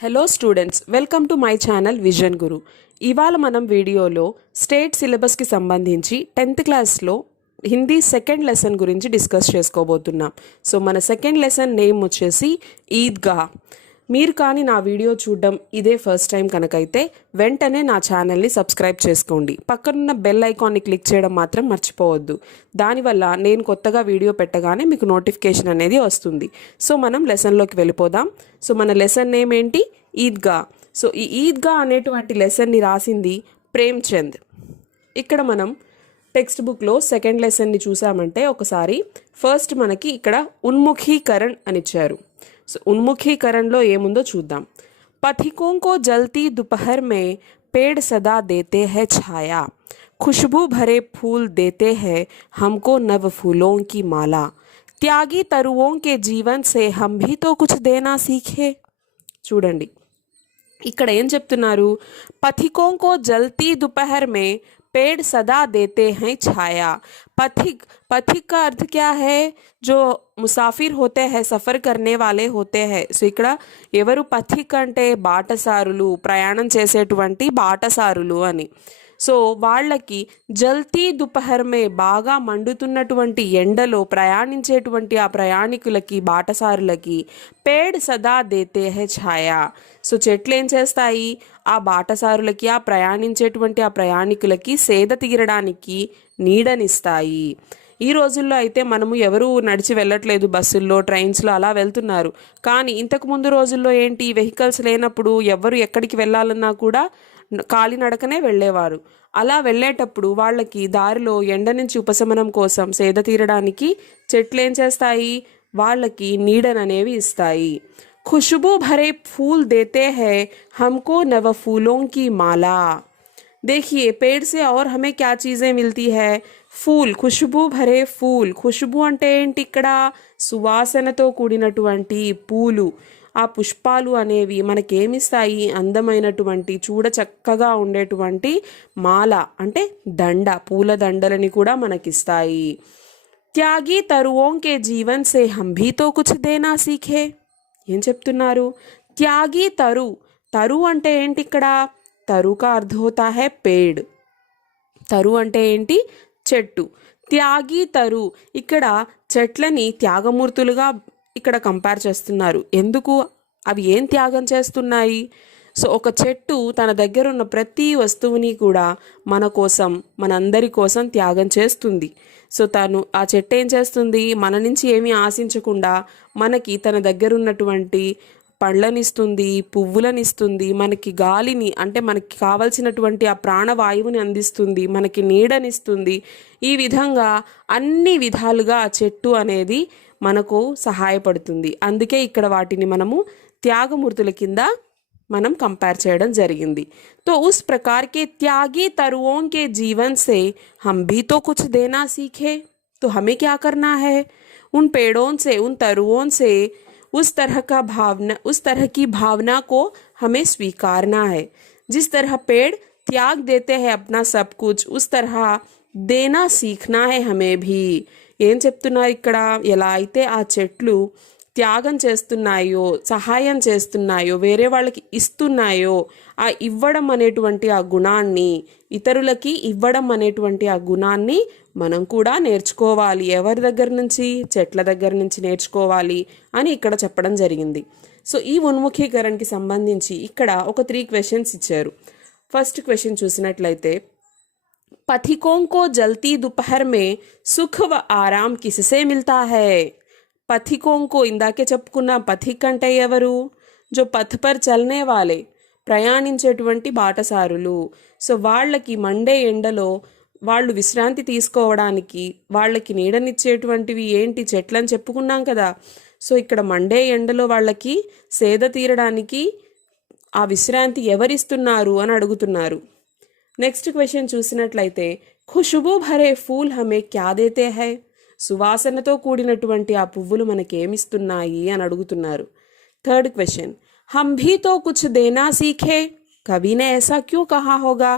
Hello students, welcome to my channel Vision Guru. ఇవాళ మనం వీడియోలో స్టేట్ సిలబస్కి సంబంధించి 10th క్లాస్లో హిందీ సెకండ్ లెసన్ గురించి డిస్కస్ చేసుకోబోతున్నాం. సో మన సెకండ్ లెసన్ నేమ్ వచ్చేసి ఈద్గా. మీరు కానీ నా వీడియో చూడడం ఇదే ఫస్ట్ టైం కనుకైతే వెంటనే నా ఛానల్ని సబ్స్క్రైబ్ చేసుకోండి. పక్కనున్న బెల్ ఐకాన్ని క్లిక్ చేయడం మాత్రం మర్చిపోవద్దు. దానివల్ల నేను కొత్తగా వీడియో పెట్టగానే మీకు నోటిఫికేషన్ అనేది వస్తుంది. సో మనం లెసన్లోకి వెళ్ళిపోదాం. సో మన లెసన్ నేమ్ ఏంటి? ఈద్గా. సో ఈ ఈద్గా అనేటువంటి లెసన్ని రాసింది ప్రేమ్చంద్. ఇక్కడ మనం టెక్స్ట్ బుక్లో సెకండ్ లెసన్ని చూసామంటే ఒకసారి ఫస్ట్ మనకి ఇక్కడ ఉన్ముఖీకరణ్ అని ఇచ్చారు. సో ఉన్ముఖీకరణలో ఏముందో చూద్దాం. पथिकों को जलती दोपहर में पेड़ सदा देते हैं छाया, खुशबू भरे फूल देते हैं हमको नव फूलों की माला, त्यागी तरुओं के जीवन से हम भी तो कुछ देना सीखे. చూడండి ఇక్కడ ఏం చెప్తున్నారు? पथिकों को जलती दोपहर में पेड़ सदा देते हैं छाया. पथिक का अर्थ क्या है? जो ముసాఫిర్ होते हैं, సఫర్ करने वाले होते हैं. సో ఇక్కడ ఎవరు పథిక్ అంటే బాటసారులు, ప్రయాణం చేసేటువంటి బాటసారులు అని. సో వాళ్ళకి జల్తీ దుపహర్మే బాగా మండుతున్నటువంటి ఎండలో ప్రయాణించేటువంటి ఆ ప్రయాణికులకి, బాటసారులకి పేడ్ సదా దేతే హే ఛాయా. సో చెట్లు ఏం చేస్తాయి? ఆ బాటసారులకి, ఆ ప్రయాణించేటువంటి ఆ ప్రయాణికులకి సేద తీరడానికి నీడనిస్తాయి. ఈ రోజుల్లో అయితే మనము ఎవరు నడిచి వెళ్ళట్లేదు, బస్సుల్లో, ట్రైన్స్లో అలా వెళ్తున్నారు. కానీ ఇంతకు ముందు రోజుల్లో ఏంటి, వెహికల్స్ లేనప్పుడు ఎవరు ఎక్కడికి వెళ్ళాలన్నా కూడా కాలినడకనే వెళ్ళేవారు. అలా వెళ్ళేటప్పుడు వాళ్ళకి దారిలో ఎండ నుంచి ఉపశమనం కోసం, సేద తీరడానికి చెట్లు ఏం చేస్తాయి? వాళ్ళకి నీడననేవి ఇస్తాయి. खुशबू भरे फूल देते हैं हमको नव फूलों की माला. देखिए पेड़ से और हमें क्या चीज़ें मिलती है? ఫూల్, ఖుష్బూ భరే ఫూల్. ఖుష్బూ అంటే ఏంటి? ఇక్కడ సువాసనతో కూడినటువంటి పూలు. ఆ పుష్పాలు అనేవి మనకేమిస్తాయి? అందమైనటువంటి, చూడ చక్కగా ఉండేటువంటి మాల అంటే దండ, పూల దండలని కూడా మనకిస్తాయి. త్యాగి తరువోं के जीवन से हम भी तो कुछ देना सीखे. ఏం చెప్తున్నారు? త్యాగి తరు. తరు అంటే ఏంటి? ఇక్కడ తరు కా అర్థ హోతా హై పేడ్. తరు అంటే ఏంటి? చెట్టు. త్యాగి తరు, ఇక్కడ చెట్లని త్యాగమూర్తులుగా ఇక్కడ కంపేర్ చేస్తున్నారు. ఎందుకు? అవి ఏం త్యాగం చేస్తున్నాయి? సో ఒక చెట్టు తన దగ్గర ఉన్న ప్రతి వస్తువుని కూడా మన కోసం, మనందరి కోసం త్యాగం చేస్తుంది. సో తను, ఆ చెట్టు ఏం చేస్తుంది? మన నుంచి ఏమీ ఆశించకుండా మనకి తన దగ్గర ఉన్నటువంటి పండ్లనిస్తుంది, పువ్వులనిస్తుంది, మనకి గాలిని అంటే మనకి కావలసినటువంటి ఆ ప్రాణవాయువుని అందిస్తుంది, మనకి నీడనిస్తుంది. ఈ విధంగా అన్ని విధాలుగా ఆ చెట్టు అనేది మనకు సహాయపడుతుంది. అందుకే ఇక్కడ వాటిని మనము త్యాగమూర్తుల కింద మనం కంపేర్ చేయడం జరిగింది. तो उस प्रकार के त्यागी तरुओं के जीवन से हम भी तो कुछ देना सीखे. तो हमें क्या करना है? उन पेड़ों से, उन तरुओं से उस तरह की भावना को हमें स्वीकारना है. जिस तरह पेड़ त्याग देते हैं अपना सब कुछ, उस तरह देना सीखना है हमें भी. ఏం చెప్తున్నారు ఇక్కడ? ఎలా అయితే ఆ చెట్లు త్యాగం చేస్తున్నాయో, సహాయం చేస్తున్నాయో, వేరే వాళ్ళకి ఇస్తున్నాయో, ఆ ఇవ్వడం అనేటువంటి ఆ గుణాన్ని, ఇతరులకి ఇవ్వడం అనేటువంటి ఆ గుణాన్ని మనం కూడా నేర్చుకోవాలి. ఎవరి దగ్గర నుంచి? చెట్ల దగ్గర నుంచి నేర్చుకోవాలి అని ఇక్కడ చెప్పడం జరిగింది. సో ఈ ఉన్ముఖీకరణకి సంబంధించి ఇక్కడ ఒక 3 క్వశ్చన్స్ ఇచ్చారు. ఫస్ట్ క్వశ్చన్ చూసినట్లయితే, पथिकों को जलती दोपहर में सुख व आराम किससे मिलता है? పథికోంకో, ఇందాకే చెప్పుకున్న పథిక్ అంటే ఎవరు? జో పథ్ పర్ చల్నే వాలే, ప్రయాణించేటువంటి బాటసారులు. సో వాళ్ళకి మండే ఎండలో వాళ్ళు విశ్రాంతి తీసుకోవడానికి, వాళ్ళకి నీడనిచ్చేటువంటివి ఏంటి? చెట్లని చెప్పుకున్నాం కదా. సో ఇక్కడ మండే ఎండలో వాళ్ళకి సేద తీరడానికి ఆ విశ్రాంతి ఎవరిస్తున్నారు అని అడుగుతున్నారు. నెక్స్ట్ క్వశ్చన్ చూసినట్లయితే, ఖుష్బూ భరే ఫూల్ హమే క్యా దేతే హై. సువాసనతో కూడినటువంటి ఆ పువ్వులు మనకేమిస్తున్నాయి అని అడుగుతున్నారు. థర్డ్ క్వశ్చన్, హమ్ భీ తో కుచ్ దేనా సీఖే, కవినే ఐసా క్యూ కహా హోగా.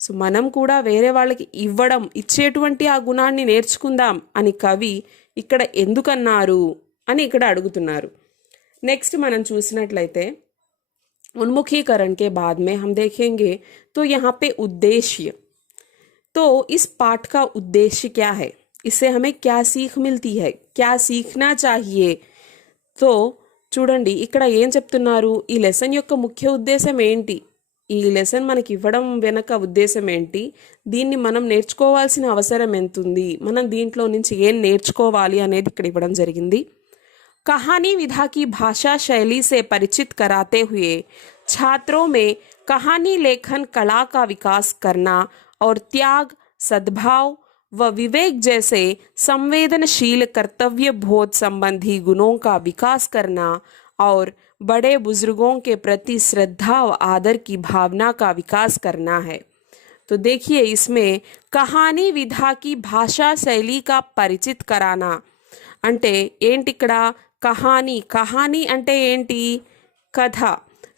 సో మనం కూడా వేరే వాళ్ళకి ఇవ్వడం, ఇచ్చేటువంటి ఆ గుణాన్ని నేర్చుకుందాం అని కవి ఇక్కడ ఎందుకన్నారు అని ఇక్కడ అడుగుతున్నారు. నెక్స్ట్ మనం చూసినట్లయితే, उन्मुखीकरण के बाद में हम देखेंगे तो यहाँ पे उद्देश्य, तो इस पाठ का उद्देश्य क्या है, इससे हमें क्या सीख मिलती है, क्या सीखना चाहिए. तो చూడండి ఇక్కడ ఏం చెప్తున్నారు, ఈ లెసన్ యొక్క ముఖ్య ఉద్దేశం ఏంటి, ఈ లెసన్ మనకి ఇవ్వడం వెనక ఉద్దేశం ఏంటి, దీన్ని మనం నేర్చుకోవాల్సిన అవసరం ఎంతుంది, మనం దీంట్లో నుంచి ఏం నేర్చుకోవాలి అనేది ఇక్కడ ఇవ్వడం జరిగింది. कहानी विधा की भाषा शैली से परिचित कराते हुए छात्रों में कहानी लेखन कला का विकास करना और त्याग, सद्भाव व विवेक जैसे संवेदनशील कर्तव्य बोध संबंधी गुणों का विकास करना और बड़े बुजुर्गों के प्रति श्रद्धा व आदर की भावना का विकास करना है. तो देखिए इसमें कहानी विधा की भाषा शैली का परिचित कराना అంటే ఏంటి ఇక్కడ, కహానీ అంటే ఏంటి, కథ.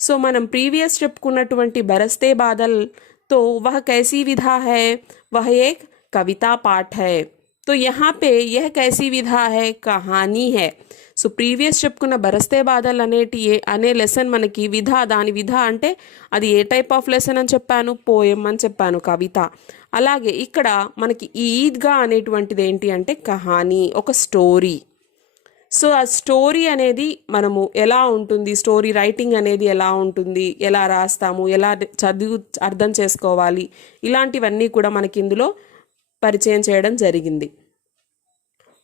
సో మనం ప్రీవియస్ చెప్పుకున్నటువంటి బరస్తే బాదల్ तो वह कैसी विधा है, वह एक कविता पाठ है. तो यहाँ पे यह कैसी विधा है, कहानी है. సో ప్రీవియస్ చెప్పుకున్న బరస్తే బాదల్ అనే లెసన్ మనకి దాని విధ అంటే అది ఏ టైప్ ఆఫ్ లెసన్ అని చెప్పాను, పోయం అని చెప్పాను, కవిత. అలాగే ఇక్కడ మనకి ఈ ఈద్గా అనేటువంటిది ఏంటి అంటే కహానీ, ఒక స్టోరీ. సో ఆ స్టోరీ అనేది మనము ఎలా ఉంటుంది, స్టోరీ రైటింగ్ అనేది ఎలా ఉంటుంది, ఎలా రాస్తాము, ఎలా చదువు అర్థం చేసుకోవాలి, ఇలాంటివన్నీ కూడా మనకి ఇందులో పరిచయం చేయడం జరిగింది.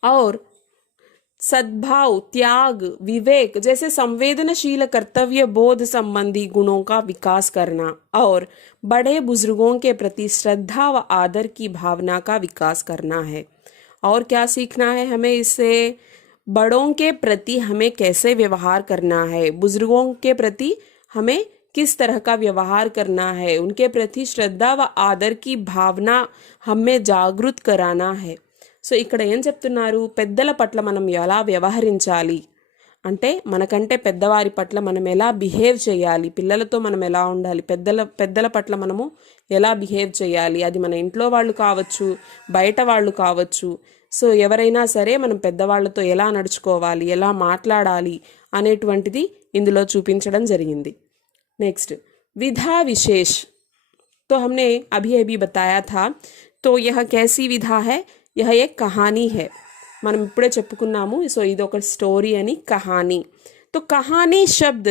और सद्भाव, त्याग, विवेक जैसे संवेदनशील कर्तव्य बोध संबंधी गुणों का विकास करना और बड़े बुजुर्गों के प्रति श्रद्धा व आदर की भावना का विकास करना है. और क्या सीखना है हमें इससे, बड़ों के प्रति हमें कैसे व्यवहार करना है, बुजुर्गों के प्रति हमें किस तरह का व्यवहार करना है, उनके प्रति श्रद्धा व आदर की भावना हमें जागृत कराना है. సో ఇక్కడ ఏం చెప్తున్నారు, పెద్దల పట్ల మనం ఎలా వ్యవహరించాలి అంటే మనకంటే పెద్దవారి పట్ల మనం ఎలా బిహేవ్ చేయాలి, పిల్లలతో మనం ఎలా ఉండాలి, పెద్దల పట్ల మనము ఎలా బిహేవ్ చేయాలి, అది మన ఇంట్లో వాళ్ళు కావచ్చు, బయట వాళ్ళు కావచ్చు. సో ఎవరైనా సరే మనం పెద్దవాళ్ళతో ఎలా నడుచుకోవాలి, ఎలా మాట్లాడాలి అనేటువంటిది ఇందులో చూపించడం జరిగింది. నెక్స్ట్ विधा विशेष, तो हमने अभी बताया था. तो यह कैसी विधा है, यह एक कहानी है, మనం ఇప్పుడే చెప్పుకున్నాము. సో ఇది ఒక స్టోరీ అని, కహానీ. तो कहानी शब्द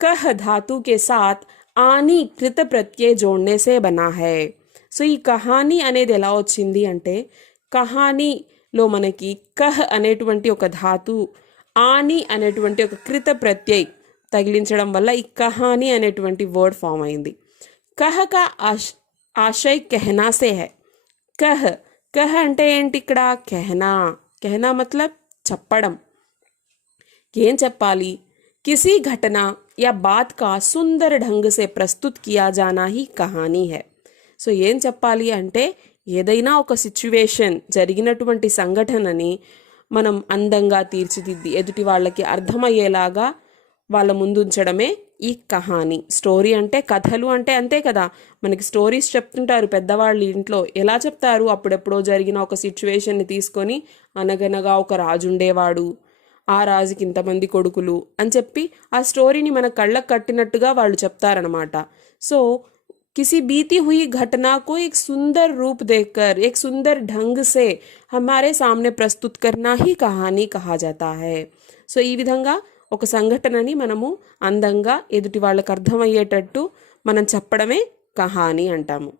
कह धातु के साथ आनी कृत प्रत्यय जोड़ने से बना है. సో ఈ కహానీ అనేది ఎలా వచ్చింది అంటే, కహానీలో మనకి కహ్ అనేటువంటి ఒక ధాతు, ఆని అనేటువంటి ఒక కృత ప్రత్యయ్ తగిలించడం వల్ల ఈ కహానీ అనేటువంటి వర్డ్ ఫామ్ అయింది. కహ కా ఆశయ్ कहना से है. కహ అంటే ఏంటి ఇక్కడ, कहना मतलब చెప్పడం. ఏం చెప్పాలి, किसी घटना या बात का सुंदर ढंग से प्रस्तुत किया जाना ही कहानी है. సో ఏం చెప్పాలి అంటే ఏదైనా ఒక సిచ్యువేషన్, జరిగినటువంటి సంఘటనని మనం అందంగా తీర్చిదిద్ది ఎదుటి వాళ్ళకి అర్థమయ్యేలాగా వాళ్ళ ముందు ఉంచడమే ఈ కహానీ. స్టోరీ అంటే, కథలు అంటే అంతే కదా, మనకి స్టోరీస్ చెప్తుంటారు పెద్దవాళ్ళు ఇంట్లో. ఎలా చెప్తారు, అప్పుడెప్పుడో జరిగిన ఒక సిచ్యువేషన్ని తీసుకొని, అనగనగా ఒక రాజు ఉండేవాడు, ఆ రాజుకి ఇంతమంది కొడుకులు అని చెప్పి ఆ స్టోరీని మన కళ్ళకు కట్టినట్టుగా వాళ్ళు చెప్తారనమాట. సో किसी बीती हुई घटना को एक सुंदर रूप देकर, एक सुंदर ढंग से हमारे सामने प्रस्तुत करना ही कहानी कहा जाता है. సో ఈ విధంగా ఒక సంఘటనని మనము అందంగా ఎదుటి వాళ్ళకి అర్థమయ్యేటట్టు మనం చెప్పడమే కహానీ అంటాము.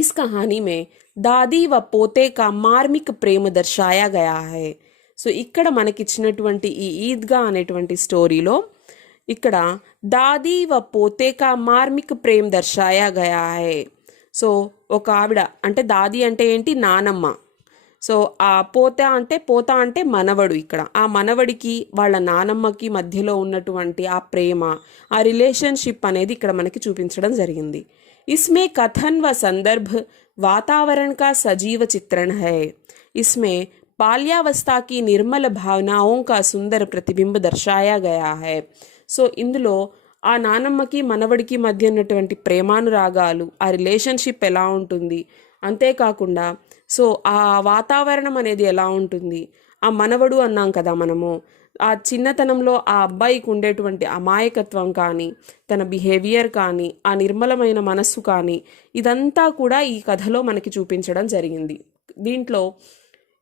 इस कहानी में दादी व पोते का मार्मिक प्रेम दर्शाया गया है. సో ఇక్కడ మనకిచ్చినటువంటి ఈ ఈద్గా అనేటువంటి స్టోరీలో ఇక్కడ దాదీ వ పోతే కా మార్మిక్ ప్రేమ్ దర్శాయా గయా హై. సో ఒక ఆవిడ అంటే, దాది అంటే ఏంటి, నానమ్మ. సో ఆ పోత అంటే మనవడు. ఇక్కడ ఆ మనవడికి వాళ్ళ నానమ్మకి మధ్యలో ఉన్నటువంటి ఆ ప్రేమ, ఆ రిలేషన్షిప్ అనేది ఇక్కడ మనకి చూపించడం జరిగింది. ఇస్మే కథన్ వ సందర్భ వాతావరణ కా సజీవ చిత్రణ హై. ఇస్మే బాల్యావస్థ की निर्मल भावनाओं का सुंदर प्रतिबिंब दर्शाया गया है. సో ఇందులో ఆ నానమ్మకి మనవడికి మధ్య ఉన్నటువంటి ప్రేమానురాగాలు, ఆ రిలేషన్షిప్ ఎలా ఉంటుంది, అంతేకాకుండా సో ఆ వాతావరణం అనేది ఎలా ఉంటుంది, ఆ మనవడు అన్నాం కదా మనము, ఆ చిన్నతనంలో ఆ అబ్బాయికి ఉండేటువంటి అమాయకత్వం కానీ, తన బిహేవియర్ కానీ, ఆ నిర్మలమైన మనస్సు కానీ, ఇదంతా కూడా ఈ కథలో మనకి చూపించడం జరిగింది. దీంట్లో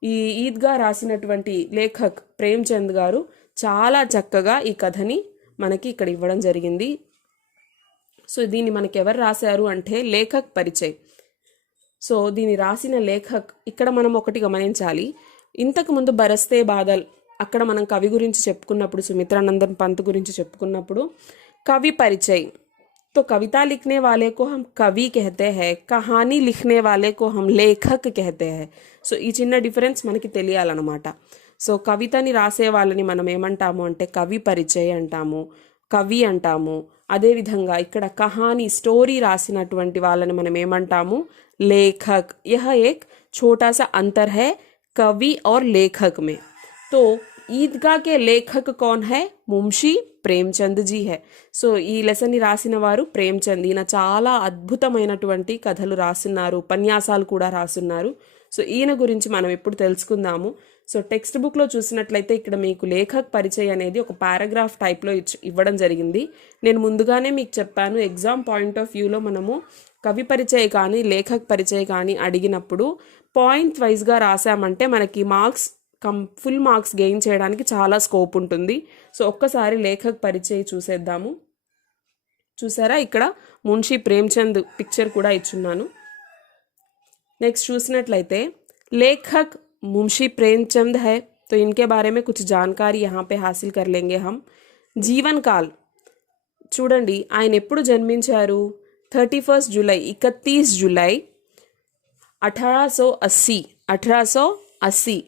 ఈ ఈద్గా రాసినటువంటి లేఖక్ ప్రేమ్చంద్ గారు చాలా చక్కగా ఈ కథని మనకి ఇక్కడ ఇవ్వడం జరిగింది. సో దీన్ని మనకి ఎవరు రాశారు అంటే లేఖక్ పరిచయ్. సో దీన్ని రాసిన లేఖక్ ఇక్కడ మనం ఒకటి గమనించాలి. ఇంతకుముందు బరస్తే బాదల్ అక్కడ మనం కవి గురించి చెప్పుకున్నప్పుడు, సుమిత్రానందన్ పంత్ గురించి చెప్పుకున్నప్పుడు कवि परिचय, तो कविता लिखने वाले को हम कवि कहते हैं, कहानी लिखने वाले को हम लेखक कहते हैं. సో ఈ చిన్న డిఫరెన్స్ మనకి తెలియాలన్నమాట. సో కవితని రాసే వాళ్ళని మనం ఏమంటాము అంటే కవి పరిచయ్ అంటాము, కవి అంటాము. అదేవిధంగా ఇక్కడ కహానీ స్టోరీ రాసినటువంటి వాళ్ళని మనం ఏమంటాము लेखक. यह एक छोटा सा अंतर है कवि और लेखक में. तो ईदगाह के लेखक कौन है? मुंशी ప్రేమ్చంద్ జీ హే. సో ఈ లెసన్ని రాసిన వారు ప్రేమ్చంద్. ఈయన చాలా అద్భుతమైనటువంటి కథలు రాస్తున్నారు, ఉపన్యాసాలు కూడా రాస్తున్నారు. సో ఈయన గురించి మనం ఇప్పుడు తెలుసుకుందాము. సో టెక్స్ట్ బుక్లో చూసినట్లయితే ఇక్కడ మీకు లేఖక్ పరిచయం అనేది ఒక పారాగ్రాఫ్ టైప్లో ఇవ్వడం జరిగింది. నేను ముందుగానే మీకు చెప్పాను, ఎగ్జామ్ పాయింట్ ఆఫ్ వ్యూలో మనము కవి పరిచయం కానీ లేఖక్ పరిచయం కానీ అడిగినప్పుడు పాయింట్ వైజ్గా రాసామంటే మనకి ఫుల్ మార్క్స్ గెయిన్ చేయడానికి చాలా స్కోప్ ఉంటుంది. సో ఒక్కసారి లేఖక్ పరిచయం చూసేద్దాము. చూసారా, ఇక్కడ మున్షి ప్రేమ్చంద్ పిక్చర్ కూడా ఇచ్చున్నాను. నెక్స్ట్ చూసినట్లయితే लेखक मुंशी प्रेमचंद है, तो इनके बारे में कुछ जानकारी यहाँ पे हासिल कर लेंगे हम. जीवन काल చూడండి, ఆయన ఎప్పుడు జన్మించారు? 31 జూలై 31 జూలై 1880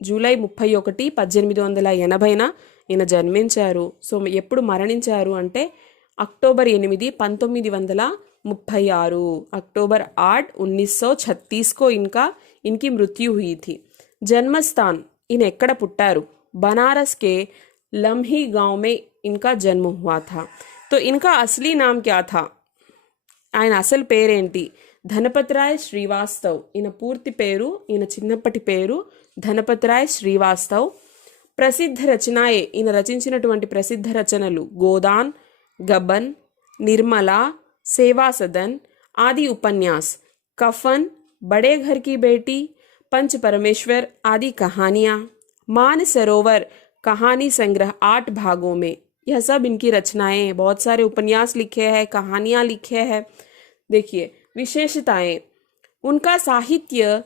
జూలై 31, 1880న ఈయన జన్మించారు. సో ఎప్పుడు మరణించారు అంటే అక్టోబర్ 8, 1936, अक्टूबर 8, 1936 को इनकी मृत्यु हुई थी. जन्मस्थान इन ఎక్కడ పుట్టారు? बनारस के लम्ही गांव में इनका जन्म हुआ था. तो इनका असली नाम क्या था? ఆయన అసలు పేరేంటి? ధనపతిరాయ్ శ్రీవాస్తవ్. ఈయన పూర్తి పేరు, ఈయన చిన్నప్పటి పేరు ధనపతిరాయ్ శ్రీవాస్తవ్. ప్రసిద్ధ రచనాయే, ఈయన రచించినటువంటి ప్రసిద్ధ రచనలు గోదాన్, గబన్, నిర్మల, सेवा सदन आदि उपन्यास, कफन, बड़े घर की बेटी, पंच परमेश्वर आदि कहानियाँ, मानसरोवर कहानी संग्रह 8 भागों में, यह सब इनकी रचनाएं. बहुत सारे उपन्यास लिखे हैं, कहानियाँ लिखे हैं. देखिए विशेषताएं, उनका साहित्य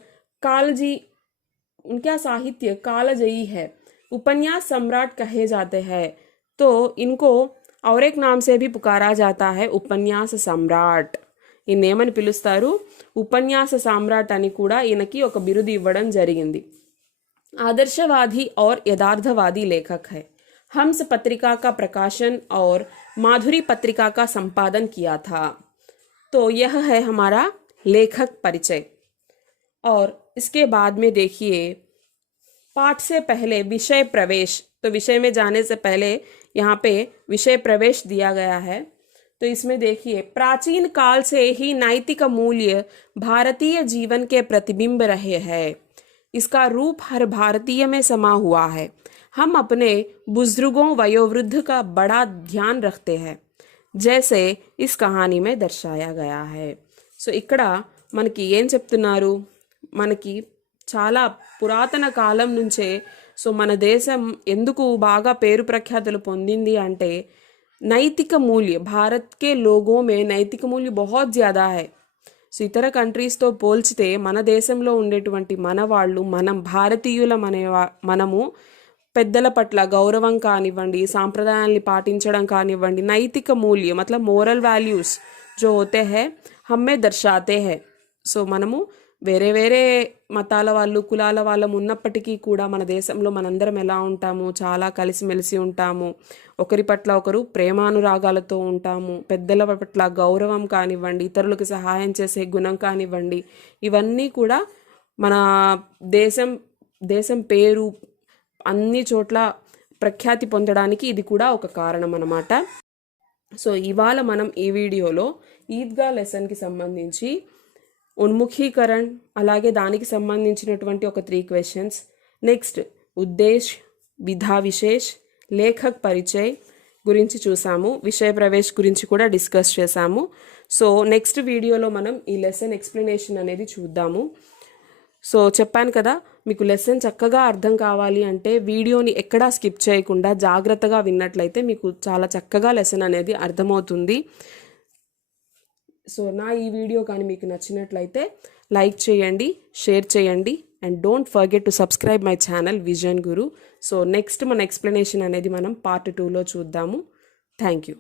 कालजयी है, उपन्यास सम्राट कहे जाते हैं. तो इनको और एक नाम से भी पुकारा जाता है, उपन्यास सम्राट. ఈయనేమని పిలుస్తారు? ఉపన్యాస సామ్రాట్ అని కూడా ఈయనకి ఒక బిరుదు ఇవ్వడం జరిగింది. आदर्शवादी और यथार्थवादी लेखक है. हंस पत्रिका का प्रकाशन और माधुरी पत्रिका का संपादन किया था. तो यह है हमारा लेखक परिचय. और इसके बाद में देखिए पाठ से पहले विषय प्रवेश. तो विषय में जाने से पहले यहाँ पे विषय प्रवेश दिया गया है. तो इसमें देखिए प्राचीन काल से ही नैतिक मूल्य भारतीय जीवन के प्रतिबिंब रहे हैं. इसका रूप हर भारतीय में समा हुआ है. हम अपने बुजुर्गों वयोवृद्ध का बड़ा ध्यान रखते हैं, जैसे इस कहानी में दर्शाया गया है. సో ఇక్కడ మనకి ఏం చెప్తున్నారు? మనకి చాలా పురాతన కాలం నుంచే సో మన దేశం ఎందుకు బాగా పేరు ప్రఖ్యాతులు పొందింది అంటే నైతిక మూల్య, భారత్ కే లోగో మే నైతిక మూల్య బహుత్ జ్యాదా హై. సో ఇతర కంట్రీస్తో పోల్చితే మన దేశంలో ఉండేటువంటి మనం భారతీయుల మనము పెద్దల పట్ల గౌరవం కానివ్వండి, సాంప్రదాయాల్ని పాటించడం కానివ్వండి, నైతిక మూల్య మతలబ్ మోరల్ వాల్యూస్ జో హోతే హై హమ్మే దర్శాతే హై. సో మనము వేరే వేరే మతాల వాళ్ళు, కులాల వాళ్ళం ఉన్నప్పటికీ కూడా మన దేశంలో మనందరం ఎలా ఉంటాము? చాలా కలిసిమెలిసి ఉంటాము, ఒకరి పట్ల ఒకరు ప్రేమానురాగాలతో ఉంటాము, పెద్దల పట్ల గౌరవం కానివ్వండి, ఇతరులకు సహాయం చేసే గుణం కానివ్వండి, ఇవన్నీ కూడా మన దేశం పేరు అన్ని చోట్ల ప్రఖ్యాతి పొందడానికి ఇది కూడా ఒక కారణం అన్నమాట. సో ఇవాళ మనం ఈ వీడియోలో ఈద్గా లెసన్కి సంబంధించి ఉన్ముఖీకరణ్, అలాగే దానికి సంబంధించినటువంటి ఒక 3 క్వశ్చన్స్, నెక్స్ట్ ఉద్దేశ్, విధా విశేష్, లేఖక్ పరిచయ్ గురించి చూసాము, విషయ ప్రవేశ్ గురించి కూడా డిస్కస్ చేసాము. సో నెక్స్ట్ వీడియోలో మనం ఈ లెసన్ ఎక్స్ప్లెనేషన్ అనేది చూద్దాము. సో చెప్పాను కదా, మీకు లెసన్ చక్కగా అర్థం కావాలి అంటే వీడియోని ఎక్కడా స్కిప్ చేయకుండా జాగ్రత్తగా విన్నట్లయితే మీకు చాలా చక్కగా లెసన్ అనేది అర్థమవుతుంది. సో నా ఈ వీడియో కానీ మీకు నచ్చినట్లయితే లైక్ చేయండి, షేర్ చేయండి, and don't forget to subscribe my channel Vision Guru. So next మన ఎక్స్ప్లెనేషన్ అనేది మనం పార్ట్ 2లో చూద్దాము. Thank you.